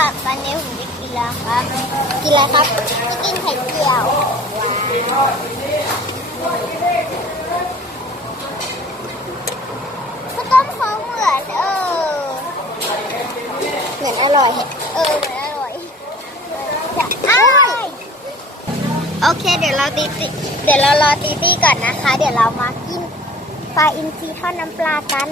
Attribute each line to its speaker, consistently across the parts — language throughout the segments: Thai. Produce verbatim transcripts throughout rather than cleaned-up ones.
Speaker 1: ตอนนี้ผมจะกินแล้วครับกินอะไรครับจะกินไข่เจียวว้าวข้าวต้มเขาเหมือนเออเหมือนอร่อยเออเหมือนอร่อยจะอ้ายโอเคเดี๋ยวเราตีตีเดี๋ยวเรารอตีตี้ก่อนนะคะ เดี๋ยวเรามากินปลาอินทรีทอดน้ำปลากัน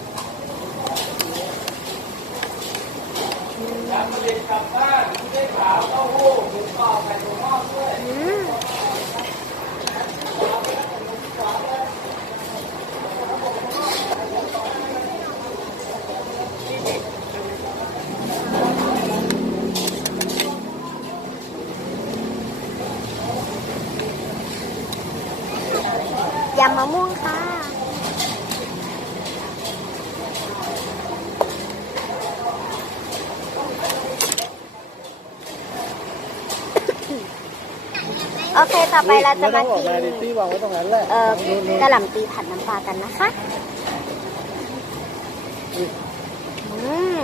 Speaker 1: ยำมะม่วงค่ะโอเคต่อไปเราจะมากินเอ่อกระหล่ำปีผัดน้ำปลากันนะคะอืม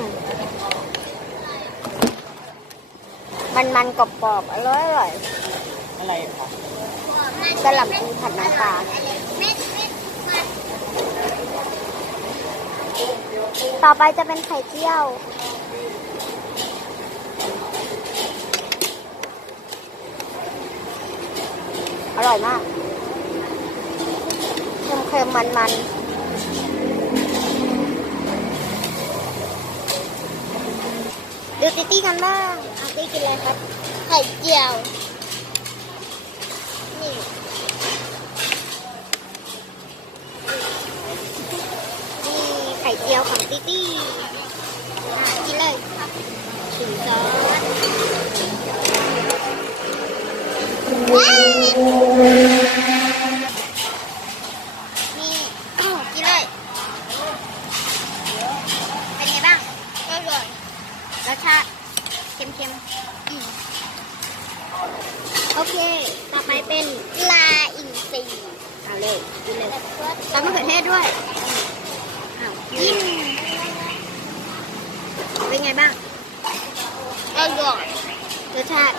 Speaker 1: มันมันกรอบๆอร่อยอร่อยอะไรคะกระหล่ำปีผัดน้ำปลาต่อไปจะเป็นไข่เจียวอร่อยมากเค็มๆมันๆดูติ๊ตี้กันบ้างอาตี้กินอะไรครับไข่เจียวนี่นี่ไข่เจียวของติ๊ตี้กินเลยชิมซอสนี่กินเลยเป็นไงบ้างอร่อยรสชาติเค็มๆอืมโอเคต่อไปเป็นปลาอินทรีเอาเลยกินเลยตามมะเขือเทศด้วยเอากินเป็นไงบ้างอร่อยรสชาติ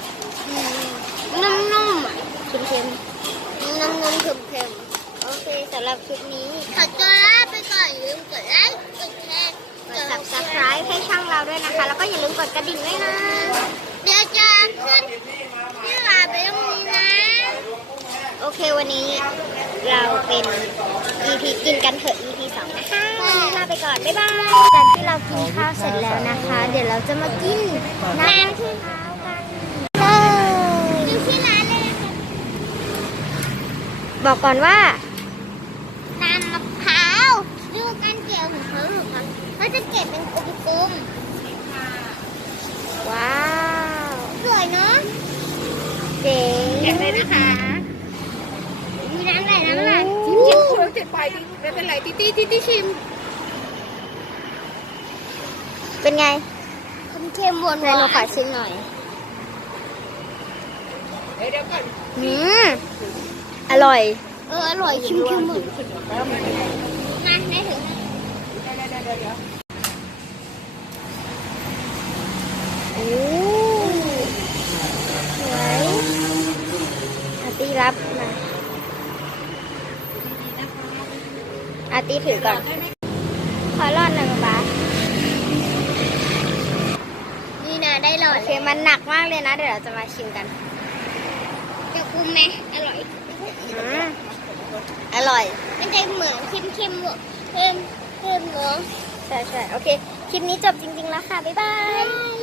Speaker 1: นุ่มๆเค็มๆนุ่มๆเค็มๆโอเคสำหรับคลิปนี้ขอตัวลาไปก่อนอย่าลืมกดไลค์กดแชร์กด ซับสไครบ์ ให้ช่องเราด้วยนะคะแล้วก็อย่าลืมกดกระดิ่งด้วยนะเดี๋ยวจะขึ้นที่ลาไปตรงนี้นะโอเควันนี้เราเป็น อี พี กินกันเถอะ อี พี สองนะคะวันนี้ลาไปก่อนบ๊ายบายจากที่เรากินข้าวเสร็จแล้วนะคะเดี๋ยวเราจะมากินน้ำที่เท้ากันอยู่ที่ร้านเลยนะคะบอกก่อนว่าน้ำมะพร้าวดูการเกี่ยวของเขาหรือคะเขาจะเก็บเป็นกลมๆว้าวสวยเนาะเจ๋งเก็บเลยนะคะมีน้ำไหลน้ำไหลชิมชิมคุณติดไปไม่เป็นไรติ๊ตี้ติ๊ตี้ชิมเป็นไงเค็มๆหวานๆหนูขอชิมหน่อยเดี๋ยวก่อนอืมอร่อยเอออร่อยชิมชิมหมดมาได้ถึงโอ้สวยอาตีรับมาอาตีถือก่อนขอรอดหนึ่งบาทนี่นะได้หลอดโอเคมันหนักมากเลยนะเดี๋ยวเราจะมาชิมกันจะคุ้มไหมอร่อยอืมอร่อยมันจะเหมือนเค็มเค็มเค็มเค็มเนาะใช่ใช่โอเคคลิปนี้จบจริงๆแล้วค่ะบ๊ายบาย